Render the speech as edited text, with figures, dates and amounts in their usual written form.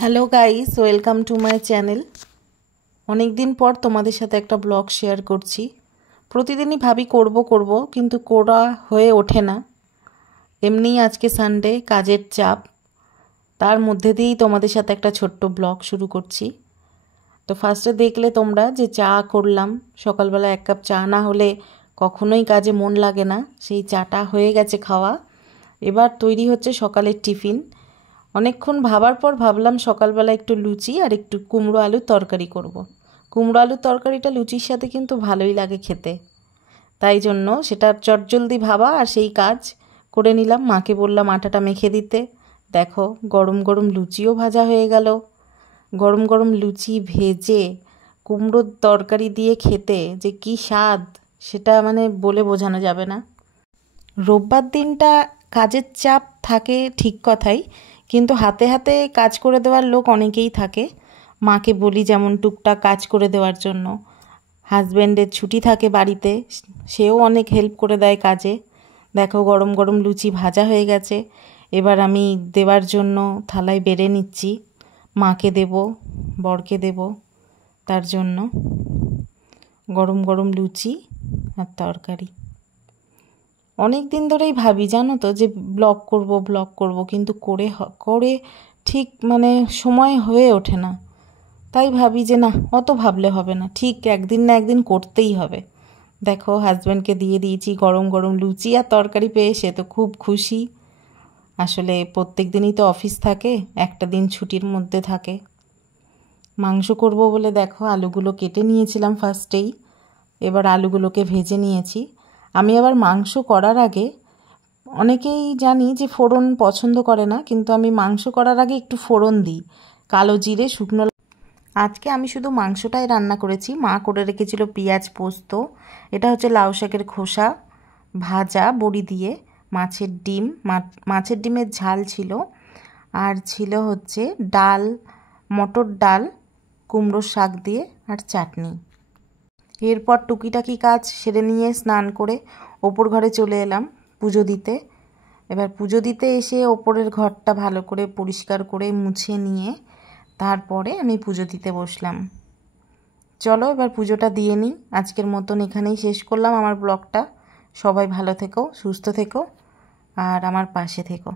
Hello guys, welcome to my channel. অনেক দিন পর তোমাদের সাথে একটা ব্লগ শেয়ার করছি। প্রতিদিনই ভাবি করব কিন্তু করা হয়ে ওঠে না। এমনিই আজকে সানডে, কাজের চাপ, তার মধ্যে দিয়েই তোমাদের সাথে একটা ছোট্ট ব্লগ শুরু করছি। তো ফার্স্টে দেখলে তোমরা যে চা করলাম, সকালবেলা এক কাপ চা না হলে কখনোই কাজে মন লাগে না। সেই চাটা হয়ে গেছে খাওয়া। এবার তৈরি হচ্ছে সকালের টিফিন। অনেকক্ষণ ভাবার পর ভাবলাম সকালবেলা একটু লুচি আর একটু কুমড়ো আলুর তরকারি করব। কুমড়ো আলুর তরকারিটা লুচির সাথে কিন্তু ভালোই লাগে খেতে, তাই জন্য সেটা চটজলদি ভাবা আর সেই কাজ করে নিলাম। মাকে বললাম আটাটা মেখে দিতে। দেখো গরম গরম লুচিও ভাজা হয়ে গেল। গরম গরম লুচি ভেজে কুমড়োর তরকারি দিয়ে খেতে যে কী স্বাদ, সেটা বলে বোঝানো যাবে না। রোববার দিনটা কাজের চাপ থাকে ঠিক কথাই, কিন্তু হাতে হাতে কাজ করে দেওয়ার লোক অনেকেই থাকে। মাকে বলি যেমন টুকটাক কাজ করে দেওয়ার জন্য। হাজব্যান্ডের ছুটি থাকে বাড়িতে, সেও অনেক হেল্প করে দেয় কাজে। দেখো গরম গরম লুচি ভাজা হয়ে গেছে। এবার আমি দেওয়ার জন্য থালায় বেড়ে নিচ্ছি। মাকে দেব, বরকে দেব, তার জন্য গরম গরম লুচি আর তরকারি। অনেক দিন ধরেই ভাবি জানো তো যে ব্লগ করব, কিন্তু করে ঠিক সময় হয়ে ওঠে না। তাই ভাবি যে না, অত ভাবলে হবে না, ঠিক একদিন না একদিন করতেই হবে। দেখো হাজব্যান্ডকে দিয়ে দিয়েছি গরম গরম লুচি আর তরকারি পেয়ে, সে তো খুব খুশি। আসলে প্রত্যেক দিনই তো অফিস থাকে, একটা দিন ছুটির মধ্যে থাকে। মাংস করব বলে দেখো আলুগুলো কেটে নিয়েছিলাম ফার্স্টেই। এবার আলুগুলোকে ভেজে নিয়েছি। আমি আবার মাংস করার আগে, অনেকেই জানি যে ফোড়ন পছন্দ করে না, কিন্তু আমি মাংস করার আগে একটু ফোড়ন দিই, কালো জিরে, শুকনো। আজকে আমি শুধু মাংসটাই রান্না করেছি। মা করে রেখেছিল পেঁয়াজ পোস্ত, এটা হচ্ছে লাউ শাকের খোসা ভাজা বড়ি দিয়ে, মাছের ডিম, মাছের ডিমের ঝাল ছিল, আর ছিল হচ্ছে ডাল, মটর ডাল, কুমড়োর শাক দিয়ে, আর চাটনি। এরপর টুকিটাকি কাজ সেরে নিয়ে স্নান করে ওপর ঘরে চলে এলাম পুজো দিতে। এবার পুজো দিতে এসে ওপরের ঘরটা ভালো করে পরিষ্কার করে মুছে নিয়ে তারপরে আমি পুজো দিতে বসলাম। চলো এবার পুজোটা দিয়ে নিই। আজকের মতন এখানেই শেষ করলাম আমার ব্লগটা। সবাই ভালো থেকো, সুস্থ থেকো, আর আমার পাশে থেকো।